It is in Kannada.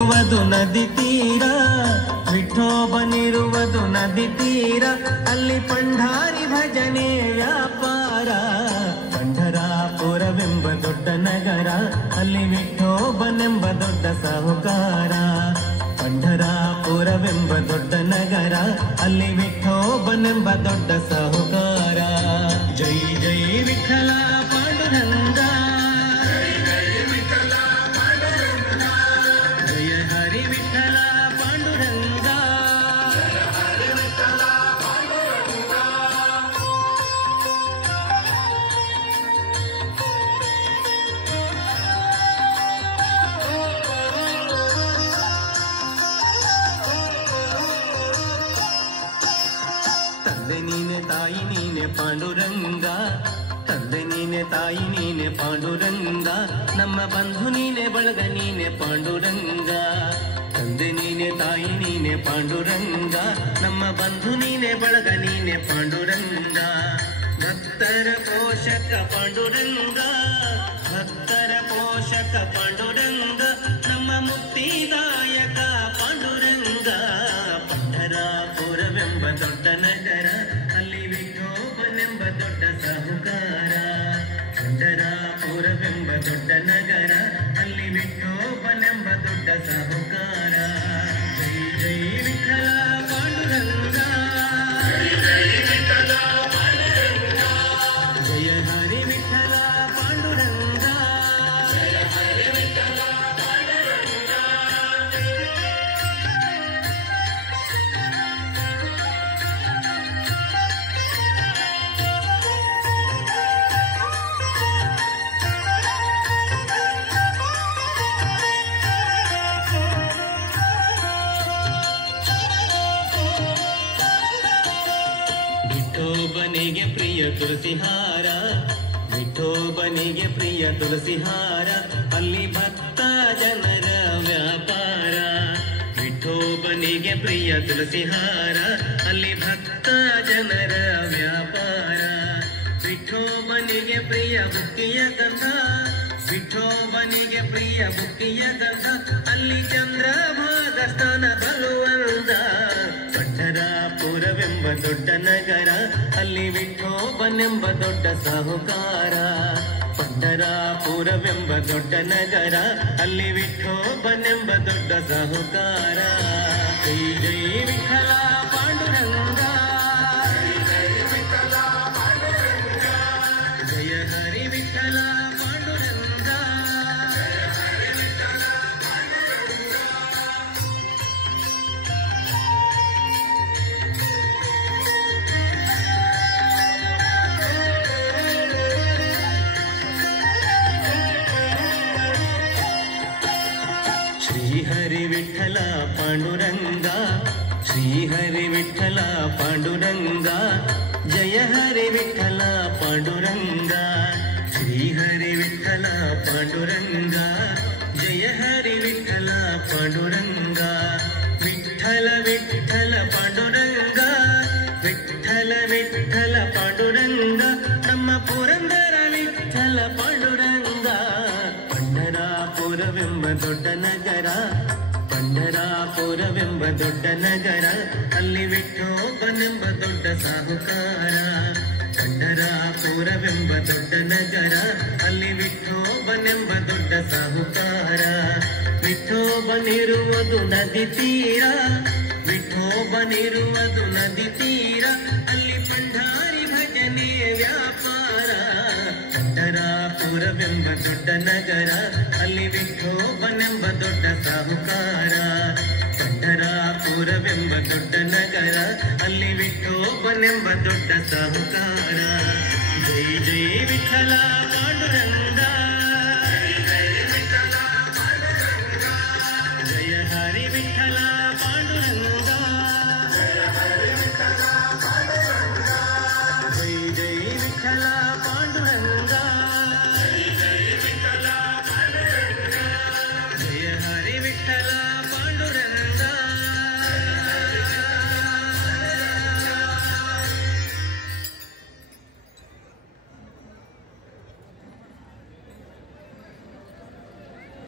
ವದು ನದಿ ತೀರ ವಿಠೋಬನಿರುವುದು ನದಿ ತೀರ ಅಲ್ಲಿ ಪಂಢಾರಿ ಭಜನೆ ವ್ಯಾಪಾರ. ಪಂಢರಾಪುರವೆಂಬ ದೊಡ್ಡ ನಗರ ಅಲ್ಲಿ ವಿಠೋಬನೆಂಬ ದೊಡ್ಡ ಸಾಹುಕಾರ. ಪಂಢರಾಪುರವೆಂಬ ದೊಡ್ಡ ನಗರ ಅಲ್ಲಿ ವಿಠೋಬನೆಂಬ ದೊಡ್ಡ ಸಾಹುಕಾರ. ಜೈ ಜೈ ವಿಠಲ ಪಾಂಡುರಂಗ, ತಾಯಿ ನೀನೆ ಪಾಂಡುರಂಗ, ತಂದೆ ನೀನೆ ತಾಯಿ ನೀನೆ ಪಾಂಡುರಂಗ, ನಮ್ಮ ಬಂಧು ನೀನೆ ಬಳಗ ನೀನೆ ಪಾಂಡುರಂಗ. ತಂದೆ ನೀನೆ ತಾಯಿ ನೀನೆ ಪಾಂಡುರಂಗ, ನಮ್ಮ ಬಂಧು ನೀನೆ ಬಳಗ ನೀನೆ ಪಾಂಡುರಂಗ. ಭಕ್ತರ ಪೋಷಕ ಪಾಂಡುರಂಗ, ಭಕ್ತರ ಪೋಷಕ ಪಾಂಡುರಂಗ, ನಮ್ಮ ಮುಕ್ತಿದಾಯಕ ಪಾಂಡುರಂಗ. ಪಂಢರಾಪುರವೆಂಬ ದೊಡ್ಡ ನಗರ ಅಲ್ಲಿ ವಿಠೋಬನೆಂಬ ದೊಡ್ಡ ಸಾಹುಕಾರ. ಪಂಢರಾಪುರವೆಂಬ ದೊಡ್ಡ ನಗರ ಅಲ್ಲಿ ವಿಠೋಬನೆಂಬ ದೊಡ್ಡ ಸಾಹುಕಾರ. ಜೈ ಜೈ ವಿಠಲ ಪಾಂಡುರಂಗ, ಜಯ ಹರಿ ವಿಠಲ ಪಾಂಡುರಂಗ. ವಿಠೋಬನಿಗೆ ಪ್ರಿಯ ತುಳಸಿಹಾರ, ವಿಠೋಬನಿಗೆ ಪ್ರಿಯ ತುಳಸಿಹಾರ, ಅಲ್ಲಿ ಭಕ್ತ ಜನರ ವ್ಯಾಪಾರ. ವಿಠೋಬನಿಗೆ ಪ್ರಿಯ ತುಳಸಿಹಾರ, ಅಲ್ಲಿ ಭಕ್ತ ಜನರ ವ್ಯಾಪಾರ. ವಿಠೋಬನಿಗೆ ಪ್ರಿಯ ಬುಕ್ಕಿಯ ಗಂಧ, ವಿಠೋಬನಿಗೆ ಪ್ರಿಯ ಬುಕ್ಕಿಯ ಗಂಧ, ಅಲ್ಲಿ ಚಂದ್ರಭಾಗ ಸ್ಥಾನ ಬಲುವಂದ. ಪಂಢರಾಪುರವೆಂಬ ದೊಡ್ಡ ನಗರ ಅಲ್ಲಿ ವಿಠೋಬನೆಂಬ ದೊಡ್ಡ ಸಾಹುಕಾರ. ಪಂಢರಾಪುರವೆಂಬ ದೊಡ್ಡ ನಗರ ಅಲ್ಲಿ ವಿಠೋಬನೆಂಬ ದೊಡ್ಡ ಸಾಹುಕಾರ. ಜೈ ಜೈ ವಿಠಲ ಪಾಂಡುರಂಗ, ಜಯ ಹರಿ ವಿಠಲ ಪಾಂಡುರಂಗ. ಶ್ರೀಹರಿ ವಿಠಲ ಪಾಂಡುರಂಗ, ಶ್ರೀಹರಿ ವಿಠಲ ಪಾಂಡುರಂಗ, ಜಯ ಹರಿ ವಿಠಲ ಪಾಂಡುರಂಗ. ಶ್ರೀಹರಿ ವಿಠಲ ಪಾಂಡುರಂಗ, ಜಯ ಹರಿ ವಿಠಲ ಪಾಂಡುರಂಗ. ವಿಠಲ ವಿಠಲ ಪಾಂಡುರಂಗ, ವಿಠಲ ವಿಠಲ ಪಾಂಡುರಂಗ, ನಮ್ಮ ಪುರಂದರ ವಿಠಲ ಪಾಂಡುರಂಗ. ಪಂಢರಾಪುರವೆಂಬ ದೊಡ್ಡ ನಗರ, ಪಂಢರಾಪುರವೆಂಬ ದೊಡ್ಡ ನಗರ ಅಲ್ಲಿ ವಿಠೋಬನೆಂಬ ದೊಡ್ಡ ಸಾಹುಕಾರ. ಪಂಢರಾಪುರವೆಂಬ ದೊಡ್ಡ ನಗರ ಅಲ್ಲಿ ವಿಠೋಬನೆಂಬ ದೊಡ್ಡ ಸಾಹುಕಾರ. ವಿಠೋಬನಿರುವುದು ನದಿ ತೀರ, ವಿಠೋಬನಿರುವುದು ನದಿ ತೀರ ಅಲ್ಲಿ ಪಂಢಾರಿ ಭಜನೆ ವ್ಯಾಪಾರ. ಪಂಢರಾಪುರವೆಂಬ ದೊಡ್ಡ ನಗರ ಅಲ್ಲಿ ವಿಠೋಬನೆಂಬ ದೊಡ್ಡ ಸಾಹುಕಾರ. ಪಂಢರಾಪುರವೆಂಬ ದೊಡ್ಡ ನಗರ ಅಲ್ಲಿ ವಿಠೋಬನೆಂಬ ದೊಡ್ಡ ಸಾಹುಕಾರ. ಜೈ ಜೈ ವಿಠಲ ಪಾಂಡುರಂಗ, ಜಯ ಹರಿ ವಿಠಲ